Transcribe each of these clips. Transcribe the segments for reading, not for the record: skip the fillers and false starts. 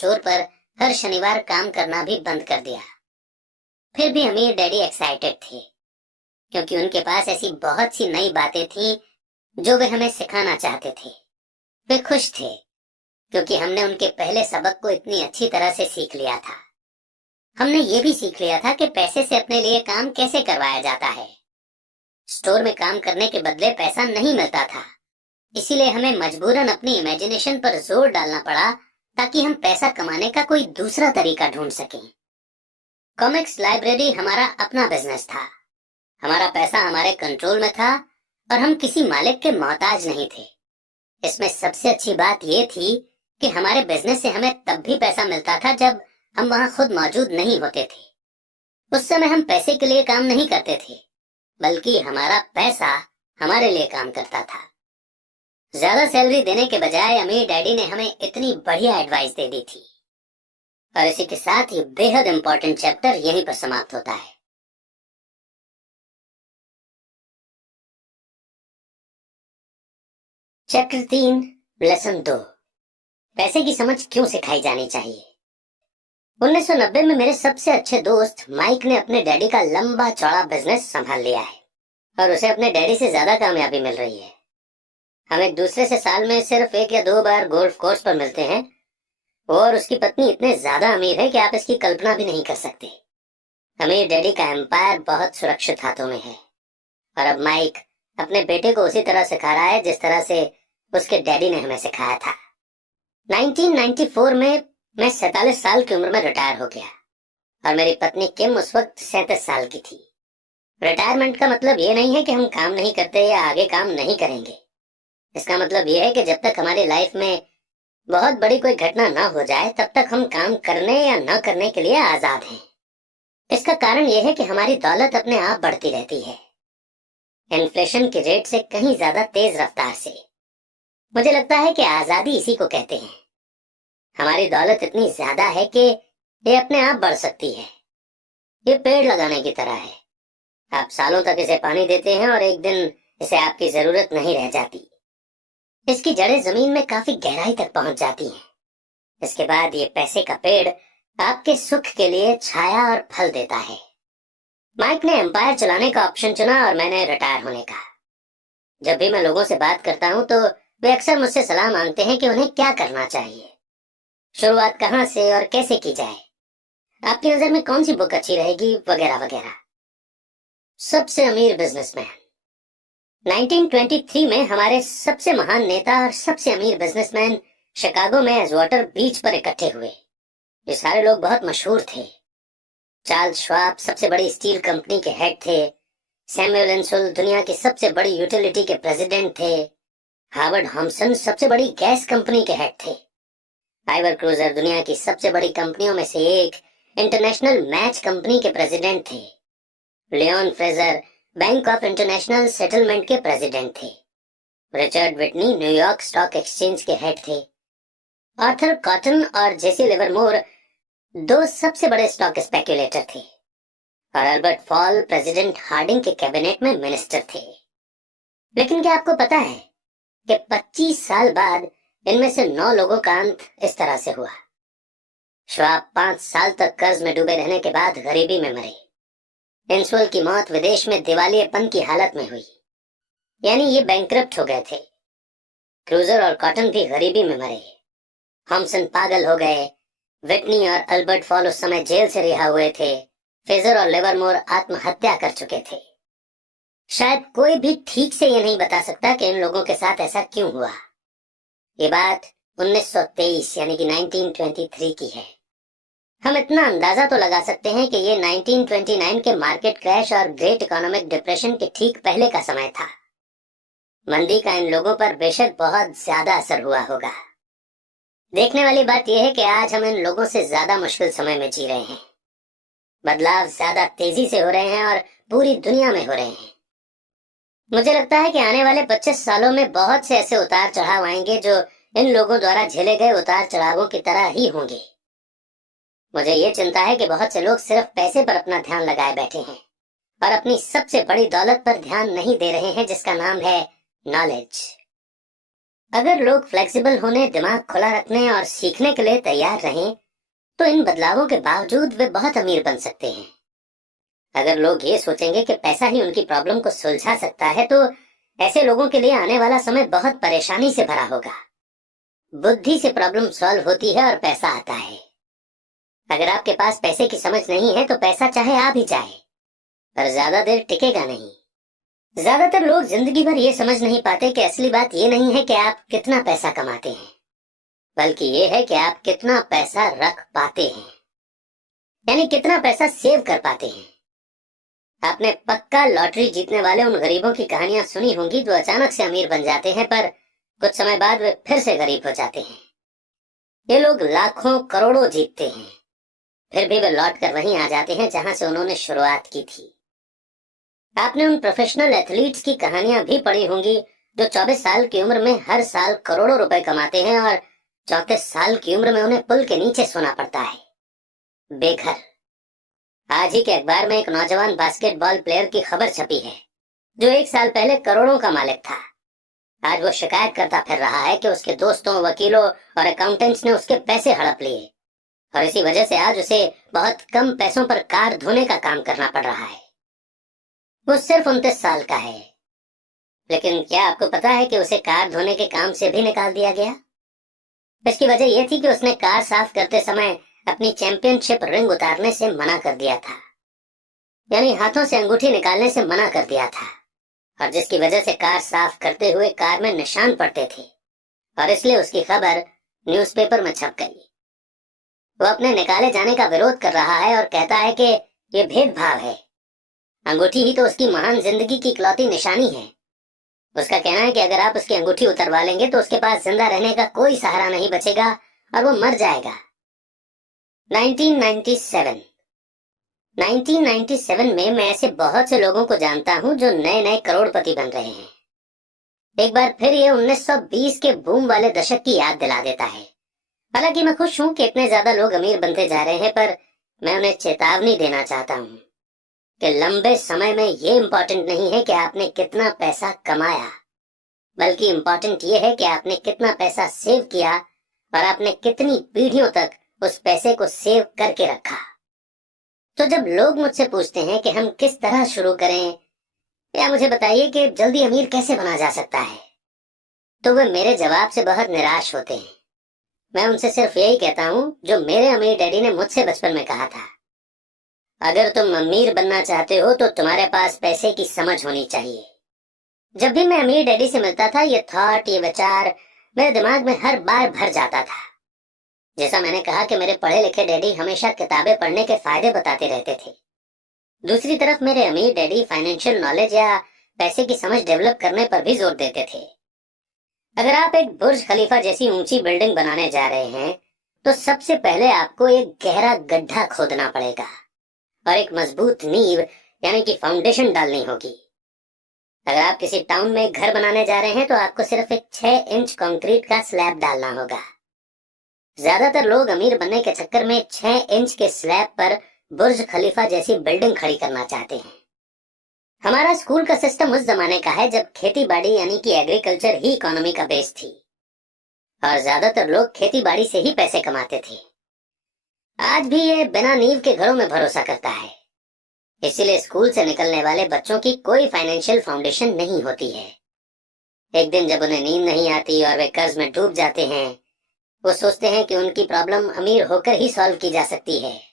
Store पर हर शनिवार काम करना भी बंद कर दिया। फिर भी अमीर डैडी एक्साइटेड थे, क्योंकि उनके पास ऐसी बहुत सी नई बातें थीं जो वे हमें सिखाना चाहते थे। वे खुश थे क्योंकि हमने उनके पहले सबक को इतनी अच्छी तरह से सीख लिया था। हमने ये भी सीख लिया था कि पैसे से अपने लिए काम कैसे करवाया जाता है। स्टोर में काम करने के बदले पैसा नहीं मिलता था, इसीलिए हमें मजबूरन अपनी इमेजिनेशन पर जोर डालना पड़ा ताकि हम पैसा कमाने का कोई दूसरा तरीका ढूंढ सकें। कॉमिक्स लाइब्रेरी हमारा अपना बिजनेस था। हमारा पैसा हमारे कंट्रोल में था और हम किसी मालिक के मोहताज नहीं थे। इसमें सबसे अच्छी बात यह थी कि हमारे बिजनेस से हमें तब भी पैसा मिलता था जब हम वहां खुद मौजूद नहीं होते थे। उस समय हम पैसे के लिए काम नहीं करते थे, बल्कि हमारा पैसा हमारे लिए काम करता था। ज्यादा सैलरी देने के बजाय अमीर डैडी ने हमें इतनी बढ़िया एडवाइस दे दी थी। और इसी के साथ ही बेहद इंपॉर्टेंट चैप्टर यहीं पर समाप्त होता है। चैप्टर 3 लेसन 2, पैसे की समझ क्यों सिखाई जानी चाहिए। 1990 में मेरे सबसे अच्छे दोस्त माइक ने अपने डैडी का लंबा चौड़ा बिजनेस संभाल लिया है और उसे अपने डैडी से ज्यादा कामयाबी मिल रही है। हम एक दूसरे से साल में सिर्फ 1 या 2 बार गोल्फ कोर्स पर मिलते हैं। वो और उसकी पत्नी इतने ज्यादा अमीर है कि आप इसकी कल्पना भी नहीं कर सकते। अमीर डैडी का एम्पायर बहुत सुरक्षित हाथों में है और अब माइक अपने बेटे को उसी तरह सिखा रहा है जिस तरह से उसके डैडी ने हमें सिखाया था। 1994 में मैं 47 साल की उम्र में रिटायर हो गया और मेरी पत्नी किम उस वक्त 37 साल की थी। रिटायरमेंट का मतलब ये नहीं है कि हम काम नहीं करते या आगे काम नहीं करेंगे। इसका मतलब यह है कि जब तक हमारी लाइफ में बहुत बड़ी कोई घटना ना हो जाए तब तक हम काम करने या न करने के लिए आजाद हैं। इसका कारण यह है कि हमारी दौलत अपने आप बढ़ती रहती है, इन्फ्लेशन के रेट से कहीं ज्यादा तेज रफ्तार से। मुझे लगता है कि आजादी इसी को कहते हैं। हमारी दौलत इतनी ज्यादा है कि ये अपने आप बढ़ सकती है। ये पेड़ लगाने की तरह है। आप सालों तक इसे पानी देते हैं और एक दिन इसे आपकी जरूरत नहीं रह जाती। इसकी जड़ें जमीन में काफी गहराई तक पहुंच जाती हैं। इसके बाद ये पैसे का पेड़ आपके सुख के लिए छाया और फल देता है। माइक ने एम्पायर चलाने का ऑप्शन चुना और मैंने रिटायर होने का। जब भी मैं लोगों से बात करता हूं तो वे अक्सर मुझसे सलाह मांगते हैं कि उन्हें क्या करना चाहिए, शुरुआत कहां से और कैसे की जाए, आपकी नजर में कौन सी बुक अच्छी रहेगी, वगैरह वगैरह। सबसे अमीर बिजनेसमैन। 1923 में हमारे सबसे महान नेता और सबसे अमीर बिजनेसमैन शिकागो में एजवाटर बीच पर इकट्ठे हुए। ये सारे लोग बहुत मशहूर थे। चार्ल्स श्वाब सबसे बड़ी स्टील कंपनी के हेड थे। सैमुअल इंसुल दुनिया की सबसे बड़ी यूटिलिटी के प्रेसिडेंट थे। हार्वर्ड हॉम्सन सबसे बड़ी गैस कंपनी के हेड थे। आइवर क्रूजर दुनिया की सबसे बड़ी कंपनियों में से एक इंटरनेशनल मैच कंपनी के प्रेसिडेंट थे। Leon Fraser bank of international settlement के प्रेसिडेंट थे। Richard Whitney New York stock exchange के हेड थे। आर्थर कॉटन और जेसी लिवरमोर 2 सबसे बड़े स्टॉक स्पेक्युलेटर थे और अल्बर्ट फॉल प्रेसिडेंट हार्डिंग के कैबिनेट में मिनिस्टर थे। लेकिन क्या आपको पता है कि 25 साल बाद इनमें से 9 लोगों का अंत इस तरह से हुआ। श्वाब 5 साल तक कर्ज में डूबे रहने के बाद गरीबी में मरे। इंसुल की मौत विदेश में दिवालियेपन की हालत में हुई, यानी ये बैंकरप्ट हो गए थे। क्रूजर और कॉटन भी गरीबी में मरे। हॉम्सन पागल हो गए। विटनी और अल्बर्ट फॉल उस समय जेल से रिहा हुए थे। फ्रेजर और लिवरमोर आत्महत्या कर चुके थे। शायद कोई भी ठीक से ये नहीं बता सकता कि इन लोगों के साथ ऐसा क्यों हुआ। ये बात 1923 यानी कि 1923 की है। हम इतना अंदाजा तो लगा सकते हैं कि ये 1929 के मार्केट क्रैश और ग्रेट इकोनॉमिक डिप्रेशन के ठीक पहले का समय था। मंदी का इन लोगों पर बेशक बहुत ज्यादा असर हुआ होगा। देखने वाली बात यह है कि आज हम इन लोगों से ज्यादा मुश्किल समय में जी रहे हैं। बदलाव ज्यादा तेजी से हो रहे हैं और पूरी दुनिया में हो रहे हैं। मुझे लगता है कि आने वाले 25 सालों में बहुत से ऐसे उतार चढ़ाव आएंगे जो इन लोगों द्वारा झेले गए उतार चढ़ावों की तरह ही होंगे। मुझे ये चिंता है कि बहुत से लोग सिर्फ पैसे पर अपना ध्यान लगाए बैठे हैं और अपनी सबसे बड़ी दौलत पर ध्यान नहीं दे रहे हैं, जिसका नाम है नॉलेज। अगर लोग फ्लेक्सिबल होने, दिमाग खुला रखने और सीखने के लिए तैयार रहें, तो इन बदलावों के बावजूद वे बहुत अमीर बन सकते हैं। अगर लोग ये सोचेंगे कि पैसा ही उनकी प्रॉब्लम को सुलझा सकता है, तो ऐसे लोगों के लिए आने वाला समय बहुत परेशानी से भरा होगा। बुद्धि से प्रॉब्लम सॉल्व होती है और पैसा आता है। अगर आपके पास पैसे की समझ नहीं है, तो पैसा चाहे आ भी जाए, पर ज्यादा देर टिकेगा नहीं। ज्यादातर लोग जिंदगी भर ये समझ नहीं पाते कि असली बात ये नहीं है कि आप कितना पैसा कमाते हैं, बल्कि ये है कि आप कितना पैसा रख पाते हैं, यानी कितना पैसा सेव कर पाते हैं। आपने पक्का लॉटरी जीतने वाले उन गरीबों की कहानियां सुनी होंगी जो अचानक से अमीर बन जाते हैं, पर कुछ समय बाद वे फिर से गरीब हो जाते हैं। ये लोग लाखों करोड़ों जीतते हैं, फिर भी वे लौट कर वहीं आ जाते हैं जहां से उन्होंने शुरुआत की थी। आपने उन प्रोफेशनल एथलीट्स की कहानियां भी पढ़ी होंगी जो 24 साल की उम्र में हर साल करोड़ों रुपए कमाते हैं और 34 साल की उम्र में उन्हें पुल के नीचे सोना पड़ता है, बेघर। आज ही के अखबार में एक नौजवान बास्केटबॉल प्लेयर की खबर छपी है जो 1 साल पहले करोड़ों का मालिक था। आज वो शिकायत करता फिर रहा है कि उसके दोस्तों, वकीलों और अकाउंटेंट्स ने उसके पैसे हड़प लिए, और इसी वजह से आज उसे बहुत कम पैसों पर कार धोने का काम करना पड़ रहा है। वो सिर्फ 29 साल का है, लेकिन क्या आपको पता है कि उसे कार धोने के काम से भी निकाल दिया गया? इसकी वजह यह थी कि उसने कार साफ करते समय अपनी चैंपियनशिप रिंग उतारने से मना कर दिया था, यानी हाथों से अंगूठी निकालने से मना कर दिया था, और जिसकी वजह से कार साफ करते हुए कार में निशान पड़ते थे, और इसलिए उसकी खबर न्यूज़पेपर में छप गई। वो अपने निकाले जाने का विरोध कर रहा है और कहता है कि ये भेदभाव है। अंगूठी ही तो उसकी महान जिंदगी की इकलौती निशानी है। उसका कहना है कि अगर आप उसकी अंगूठी उतरवा लेंगे तो उसके पास जिंदा रहने का कोई सहारा नहीं बचेगा और वो मर जाएगा। 1997 में मैं ऐसे बहुत से लोगों को जानता हूं जो नए नए करोड़पति बन रहे हैं। एक बार फिर ये 1920 के बूम वाले दशक की याद दिला देता है। हालांकि मैं खुश हूं कि इतने ज्यादा लोग अमीर बनते जा रहे हैं, पर मैं उन्हें चेतावनी देना चाहता हूं कि लंबे समय में ये इम्पोर्टेंट नहीं है कि आपने कितना पैसा कमाया, बल्कि इम्पोर्टेंट ये है कि आपने कितना पैसा सेव किया और आपने कितनी पीढ़ियों तक उस पैसे को सेव करके रखा। तो जब लोग मुझसे पूछते हैं कि हम किस तरह शुरू करें, या मुझे बताइए कि जल्दी अमीर कैसे बना जा सकता है, तो वे मेरे जवाब से बहुत निराश होते हैं। मैं उनसे सिर्फ यही कहता हूं जो मेरे अमीर डैडी ने मुझसे बचपन में कहा था, अगर तुम अमीर बनना चाहते हो तो तुम्हारे पास पैसे की समझ होनी चाहिए। जब भी मैं अमीर डैडी से मिलता था, ये थॉट, ये विचार मेरे दिमाग में हर बार भर जाता था। जैसा मैंने कहा कि मेरे पढ़े लिखे डैडी हमेशा किताबें पढ़ने के फायदे बताते रहते थे, दूसरी तरफ मेरे अमीर डैडी फाइनेंशियल नॉलेज या पैसे की समझ डेवलप करने पर भी जोर देते थे। अगर आप एक बुर्ज खलीफा जैसी ऊंची बिल्डिंग बनाने जा रहे हैं, तो सबसे पहले आपको एक गहरा गड्ढा खोदना पड़ेगा और एक मजबूत नींव यानी कि फाउंडेशन डालनी होगी। अगर आप किसी टाउन में एक घर बनाने जा रहे हैं, तो आपको सिर्फ एक 6 इंच कंक्रीट का स्लैब डालना होगा। ज्यादातर लोग अमीर बनने के चक्कर में 6 इंच के स्लैब पर बुर्ज खलीफा जैसी बिल्डिंग खड़ी करना चाहते हैं। हमारा स्कूल का सिस्टम उस जमाने का है जब खेती बाड़ी यानी कि एग्रीकल्चर ही इकोनॉमी का बेस थी, और ज्यादातर लोग खेती बाड़ी से ही पैसे कमाते थे। आज भी ये बिना नींव के घरों में भरोसा करता है, इसीलिए स्कूल से निकलने वाले बच्चों की कोई फाइनेंशियल फाउंडेशन नहीं होती है। एक दिन जब उन्हें नींद नहीं आती और वे कर्ज में डूब जाते हैं, वो सोचते हैं कि उनकी प्रॉब्लम अमीर होकर ही सॉल्व की जा सकती है।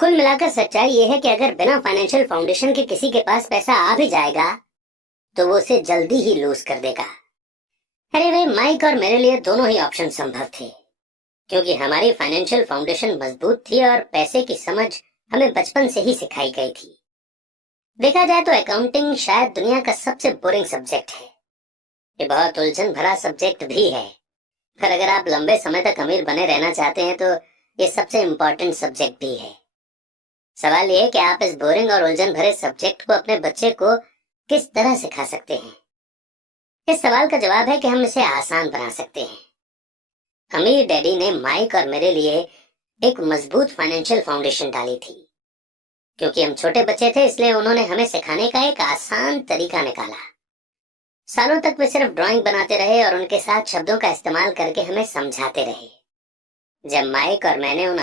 कुल मिलाकर सच्चाई ये है कि अगर बिना फाइनेंशियल फाउंडेशन के किसी के पास पैसा आ भी जाएगा, तो वो उसे जल्दी ही लूज कर देगा। अरे वे माइक और मेरे लिए दोनों ही ऑप्शन संभव थे, क्योंकि हमारी फाइनेंशियल फाउंडेशन मजबूत थी और पैसे की समझ हमें बचपन से ही सिखाई गई थी। देखा जाए तो अकाउंटिंग शायद दुनिया का सबसे बोरिंग सब्जेक्ट है। ये बहुत उलझन भरा सब्जेक्ट भी है, पर अगर आप लंबे समय तक अमीर बने रहना चाहते हैं, तो ये सबसे इम्पोर्टेंट सब्जेक्ट भी है। सवाल ये है कि आप इस बोरिंग और उलझन भरे सब्जेक्ट को अपने बच्चे को किस तरह सिखा सकते हैं। इस सवाल का जवाब है कि हम इसे आसान बना सकते हैं। अमीर डैडी ने माइक और मेरे लिए एक मजबूत फाइनेंशियल फाउंडेशन डाली थी। क्योंकि हम छोटे बच्चे थे, इसलिए उन्होंने हमें सिखाने का एक आसान तरीका निकाला। सालों तक वे सिर्फ ड्राइंग बनाते रहे और उनके साथ शब्दों का इस्तेमाल करके हमें समझाते रहे। जब माइक और मैंने उन